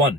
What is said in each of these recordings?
1,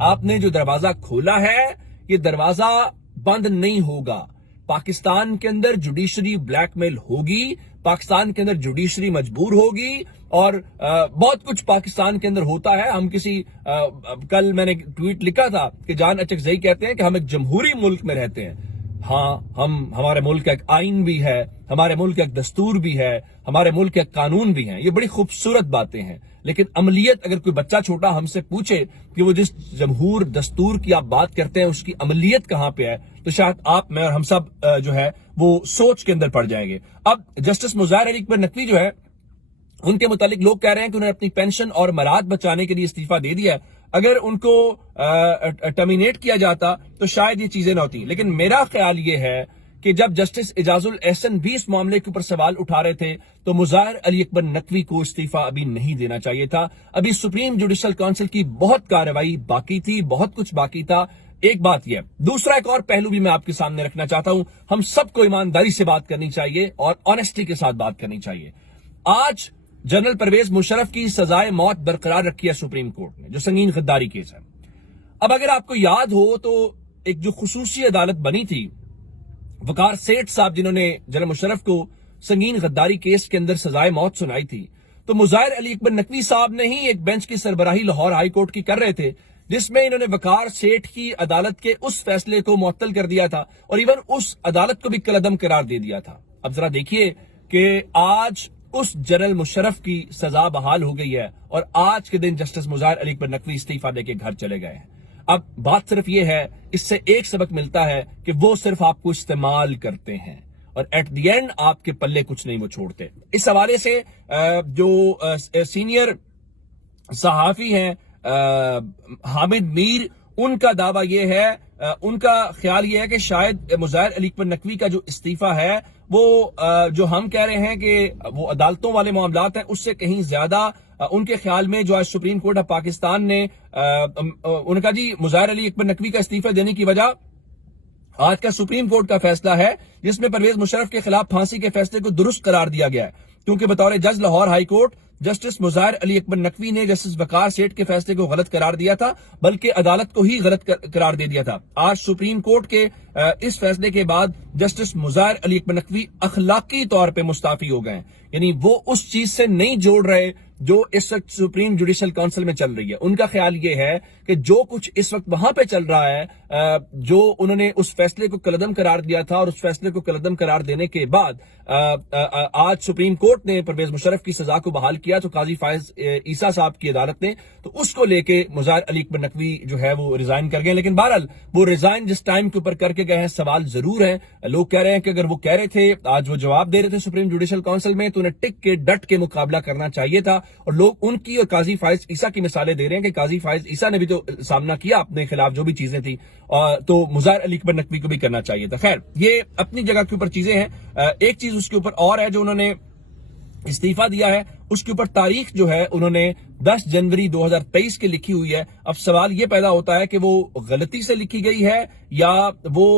آپ نے جو دروازہ کھولا ہے یہ دروازہ بند نہیں ہوگا. پاکستان کے اندر جوڈیشری بلیک میل ہوگی, پاکستان کے اندر جوڈیشری مجبور ہوگی, اور بہت کچھ پاکستان کے اندر ہوتا ہے. ہم کل میں نے ٹویٹ لکھا تھا کہ جان اچکزئی کہتے ہیں کہ ہم ایک جمہوری ملک میں رہتے ہیں. ہاں, ہمارے ملک کا ایک آئین بھی ہے, ہمارے ملک کا ایک دستور بھی ہے, ہمارے ملک کے قانون بھی ہیں. یہ بڑی خوبصورت باتیں ہیں, لیکن عملیت اگر کوئی بچہ چھوٹا ہم سے پوچھے کہ وہ جس جمہور دستور کی آپ بات کرتے ہیں اس کی عملیت کہاں پہ ہے, تو شاید آپ میں اور ہم سب جو ہے وہ سوچ کے اندر پڑ جائیں گے. اب جسٹس مظاہر علی اکبر نقوی جو ہے, ان کے متعلق لوگ کہہ رہے ہیں کہ انہوں نے اپنی پینشن اور مراد بچانے کے لیے استعفیٰ دے دیا ہے. اگر ان کو ٹرمینیٹ کیا جاتا تو شاید یہ چیزیں نہ ہوتی. لیکن میرا خیال یہ ہے کہ جب جسٹس اعجاز الاحسن بھی اس معاملے کے اوپر سوال اٹھا رہے تھے تو مظاہر علی اکبر نقوی کو استعفیٰ ابھی نہیں دینا چاہیے تھا. ابھی سپریم جوڈیشل کونسل کی بہت کارروائی باقی تھی, بہت کچھ باقی تھا. ایک بات یہ, دوسرا ایک اور پہلو بھی میں آپ کے سامنے رکھنا چاہتا ہوں. ہم سب کو ایمانداری سے بات کرنی چاہیے اور آنیسٹی کے ساتھ بات کرنی چاہیے. آج جنرل پرویز مشرف کی سزائے موت برقرار رکھی ہے سپریم کورٹ نے, جو سنگین غداری کیس ہے. اب اگر آپ کو یاد ہو تو ایک جو خصوصی عدالت بنی تھی, وقار سیٹھ صاحب جنہوں نے جنرل مشرف کو سنگین غداری کیس کے اندر سزائے موت سنائی تھی, تو مظاہر علی اکبر نقوی صاحب نے ہی ایک بینچ کی سربراہی لاہور ہائی کورٹ کی کر رہے تھے, جس میں انہوں نے وقار سیٹھ کی عدالت کے اس فیصلے کو معطل کر دیا تھا اور ایون اس عدالت کو بھی کالعدم قرار دے دیا تھا. اب ذرا دیکھیے کہ آج اس جنرل مشرف کی سزا بحال ہو گئی ہے اور آج کے دن جسٹس مظاہر علی اکبر نقوی استعفیٰ دے کے گھر چلے گئے ہیں. اب بات صرف یہ ہے, اس سے ایک سبق ملتا ہے کہ وہ صرف آپ کو استعمال کرتے ہیں اور ایٹ دی اینڈ آپ کے پلے کچھ نہیں وہ چھوڑتے. اس حوالے سے جو سینئر صحافی ہیں حامد میر, ان کا دعویٰ یہ ہے, ان کا خیال یہ ہے کہ شاید مظاہر علی اکبر نقوی کا جو استعفیٰ ہے وہ جو ہم کہہ رہے ہیں کہ وہ عدالتوں والے معاملات ہیں, اس سے کہیں زیادہ ان کے خیال میں جو آج سپریم کورٹ آف پاکستان نے ان کا جی مظاہر علی اکبر نقوی کا استعفیٰ دینے کی وجہ آج کا سپریم کورٹ کا فیصلہ ہے, جس میں پرویز مشرف کے خلاف پھانسی کے فیصلے کو درست قرار دیا گیا ہے. کیونکہ بطور جج لاہور ہائی کورٹ جسٹس مظاہر علی اکبر نقوی نے جسٹس وقار سیٹھ کے فیصلے کو غلط قرار دیا تھا, بلکہ عدالت کو ہی غلط قرار دے دیا تھا. آج سپریم کورٹ کے اس فیصلے کے بعد جسٹس مظاہر علی اکبر نقوی اخلاقی طور پہ مستعفی ہو گئے ہیں. یعنی وہ اس چیز سے نہیں جوڑ رہے جو اس وقت سپریم جوڈیشل کونسل میں چل رہی ہے. ان کا خیال یہ ہے کہ جو کچھ اس وقت وہاں پہ چل رہا ہے, جو انہوں نے اس فیصلے کو کالعدم قرار دیا تھا, اور اس فیصلے کو کالعدم قرار دینے کے بعد آج سپریم کورٹ نے پرویز مشرف کی سزا کو بحال کیا, تو قاضی فائز عیسیٰ صاحب کی عدالت نے, تو اس کو لے کے مظاہر علی اکبر نقوی جو ہے وہ ریزائن کر گئے. لیکن بہرحال وہ ریزائن جس ٹائم کے اوپر کر کے گئے ہیں, سوال ضرور ہے. لوگ کہہ رہے ہیں کہ اگر وہ کہہ رہے تھے, آج وہ جواب دے رہے تھے سپریم جوڈیشل کونسل میں, تو انہیں ٹک کے ڈٹ کے مقابلہ کرنا چاہیے تھا. اور لوگ ان کی اور قاضی فائز عیسیٰ کی مثالیں دے رہے ہیں کہ قاضی فائز عیسیٰ نے بھی تو سامنا کیا اپنے خلاف جو بھی چیزیں تھیں, تو مظاہر علی اکبر نقوی کو بھی کرنا چاہیے تھا. خیر, یہ اپنی جگہ کے اوپر چیزیں ہیں. ایک چیز اس کے اوپر اور ہے جو انہوں نے استعفیٰ دیا ہے, اس کے اوپر تاریخ جو ہے انہوں نے 10 جنوری 2023 کی لکھی ہوئی ہے. اب سوال یہ پیدا ہوتا ہے کہ وہ غلطی سے لکھی گئی ہے یا وہ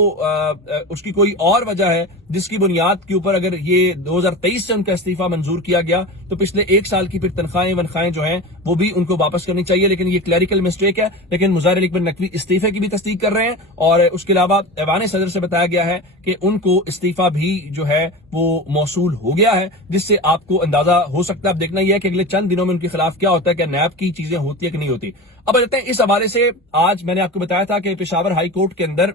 اس کی کوئی اور وجہ ہے جس کی بنیاد کے اوپر اگر یہ 2023 سے ان کا استعفیٰ منظور کیا گیا تو پچھلے ایک سال کی پھر تنخواہیں جو ہیں وہ بھی ان کو واپس کرنی چاہیے. لیکن یہ کلیریکل مسٹیک ہے. لیکن مظاہر علی اکبر نقوی استعفے کی بھی تصدیق کر رہے ہیں, اور اس کے علاوہ ایوان صدر سے بتایا گیا ہے کہ ان کو استعفیٰ بھی جو ہے وہ موصول ہو گیا ہے, جس سے آپ کو اندازہ ہو سکتا ہے. اب دیکھنا یہ ہے کہ اگلے چند دنوں میں ان کے خلاف کیا ہوتا ہے, کہ نیب کی چیزیں ہوتی ہے کہ نہیں ہوتی. اب آتے ہیں اس حوالے سے. آج میں نے آپ کو بتایا تھا کہ پشاور ہائی کورٹ کے اندر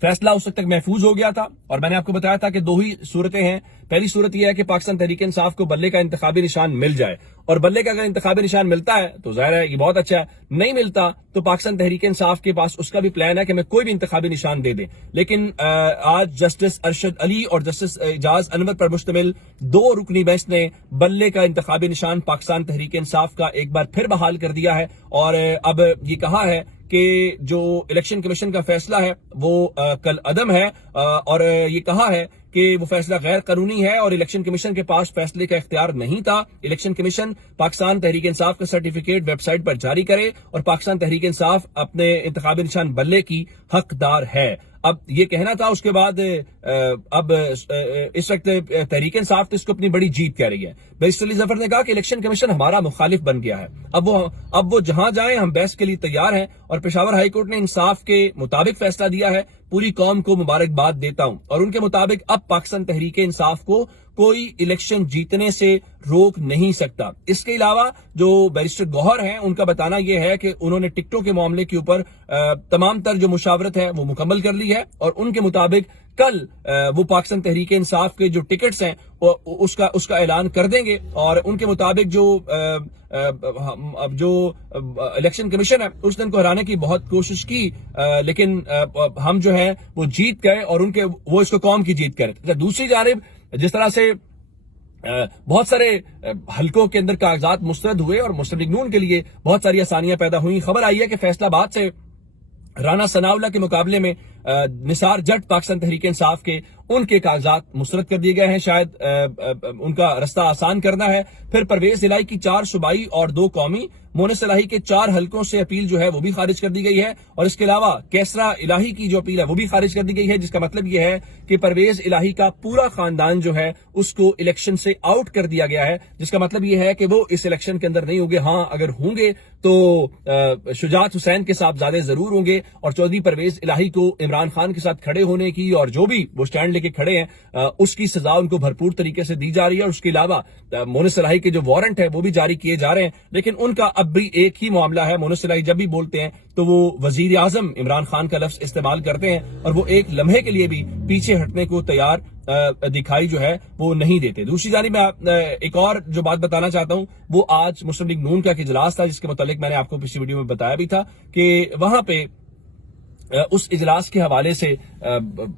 فیصلہ اس وقت تک محفوظ ہو گیا تھا, اور میں نے آپ کو بتایا تھا کہ دو ہی صورتیں ہیں. پہلی صورت یہ ہے کہ پاکستان تحریک انصاف کو بلے کا انتخابی نشان مل جائے, اور بلے کا اگر انتخابی نشان ملتا ہے تو ظاہر ہے یہ بہت اچھا ہے, نہیں ملتا تو پاکستان تحریک انصاف کے پاس اس کا بھی پلان ہے کہ میں کوئی بھی انتخابی نشان دے دیں. لیکن آج جسٹس ارشد علی اور جسٹس اعجاز انور پر مشتمل 2 رکنی بینچ نے بلے کا انتخابی نشان پاکستان تحریک انصاف کا ایک بار پھر بحال کر دیا ہے, اور اب یہ کہا ہے کہ جو الیکشن کمیشن کا فیصلہ ہے وہ کل عدم ہے, اور یہ کہا ہے کہ وہ فیصلہ غیر قانونی ہے اور الیکشن کمیشن کے پاس فیصلے کا اختیار نہیں تھا. الیکشن کمیشن پاکستان تحریک انصاف کا سرٹیفکیٹ ویب سائٹ پر جاری کرے, اور پاکستان تحریک انصاف اپنے انتخابی نشان بلے کی حقدار ہے. اب یہ کہنا تھا اس کے بعد اب اس وقت تحریک انصاف تو اس کو اپنی بڑی جیت کہہ رہی ہے. بیرسٹر علی ظفر نے کہا کہ الیکشن کمیشن ہمارا مخالف بن گیا ہے. اب وہ جہاں جائیں ہم بحث کے لیے تیار ہیں اور پشاور ہائی کورٹ نے انصاف کے مطابق فیصلہ دیا ہے. پوری قوم کو مبارکباد دیتا ہوں اور ان کے مطابق اب پاکستان تحریک انصاف کو کوئی الیکشن جیتنے سے روک نہیں سکتا. اس کے علاوہ جو بیرسٹر گوہر ہیں ان کا بتانا یہ ہے کہ انہوں نے ٹکٹوں کے معاملے کے اوپر تمام تر جو مشاورت ہے وہ مکمل کر لی ہے اور ان کے مطابق کل وہ پاکستان تحریک انصاف کے جو ٹکٹس ہیں اس کا اعلان کر دیں گے اور ان کے مطابق جو الیکشن کمیشن ہے اس نے ان کو ہرانے کی بہت کوشش کی لیکن ہم جو ہے وہ جیت گئے اور وہ اس کو قوم کی جیت کر رہے. دوسری جانب جس طرح سے بہت سارے حلقوں کے اندر کاغذات مسترد ہوئے اور مسلم لیگ نون کے لیے بہت ساری آسانیاں پیدا ہوئیں. خبر آئی ہے کہ فیصلہ آباد سے رانا ثناءاللہ کے مقابلے میں نثار جٹ پاکستان تحریک انصاف کے ان کے کاغذات مسترد کر دیے گئے ہیں. شاید ان کا رستہ آسان کرنا ہے. پھر پرویز الہی کی 4 صوبائی اور 2 قومی، مونس الہی کے 4 حلقوں سے اپیل جو ہے وہ بھی خارج کر دی گئی ہے اور اس کے علاوہ کیسرا الہی کی جو اپیل ہے وہ بھی خارج کر دی گئی ہے، جس کا مطلب یہ ہے کہ پرویز الہی کا پورا خاندان جو ہے اس کو الیکشن سے آؤٹ کر دیا گیا ہے، جس کا مطلب یہ ہے کہ وہ اس الیکشن کے اندر نہیں ہوں گے. ہاں اگر ہوں گے تو شجاعت حسین کے ساتھ زیادہ ضرور ہوں گے اور چودھری پرویز الہی کو عمران خان کے ساتھ کھڑے ہونے کی اور جو بھی وہ سٹینڈ لے کے کھڑے ہیں اس کی سزا ان کو بھرپور طریقے سے دی جا رہی ہے. اور اس کے علاوہ مونس الہی کے جو وارنٹ ہے وہ بھی جاری کیے جا رہے ہیں، لیکن ان کا اب بھی ایک ہی معاملہ ہے. مونس الہی جب بھی بولتے ہیں تو وہ وزیر اعظم عمران خان کا لفظ استعمال کرتے ہیں اور وہ ایک لمحے کے لیے بھی پیچھے ہٹنے کو تیار دکھائی جو ہے وہ نہیں دیتے. دوسری جانب میں ایک اور جو بات بتانا چاہتا ہوں وہ آج مسلم لیگ نون کا ایک اجلاس تھا، جس کے متعلق میں نے آپ کو پچھلی ویڈیو میں بتایا بھی تھا کہ وہاں پہ اس اجلاس کے حوالے سے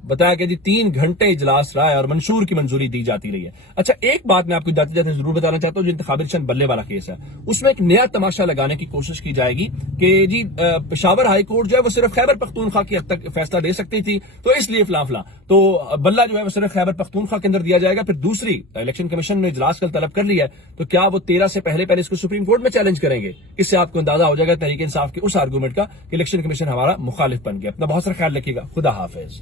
بتایا کہ 3 گھنٹے اجلاس رہا ہے اور منشور کی منظوری دی جاتی رہی ہے. اچھا ایک بات میں آپ کو جاتے جاتے ضرور بتانا چاہتا ہوں، جو انتخابی الیکشن بلے والا کیس ہے اس میں ایک نیا تماشا لگانے کی کوشش کی جائے گی کہ جی پشاور ہائی کورٹ جو ہے وہ صرف خیبر پختونخوا کی حد تک فیصلہ دے سکتی تھی تو اس لیے فلاں فلاں، تو بلہ جو ہے وہ صرف خیبر پختونخوا کے اندر دیا جائے گا. پھر دوسری الیکشن کمیشن نے اجلاس کل طلب کر لیا ہے تو کیا وہ 13 سے پہلے اس کو سپریم کورٹ میں چیلنج کریں گے؟ اس سے آپ کو اندازہ ہو جائے گا تحریک انصاف کے اس آرگومنٹ کا کہ الیکشن کمیشن ہمارا مخالف بن گیا. اپنا بہت سارا خیال رکھیے گا. خدا حافظ.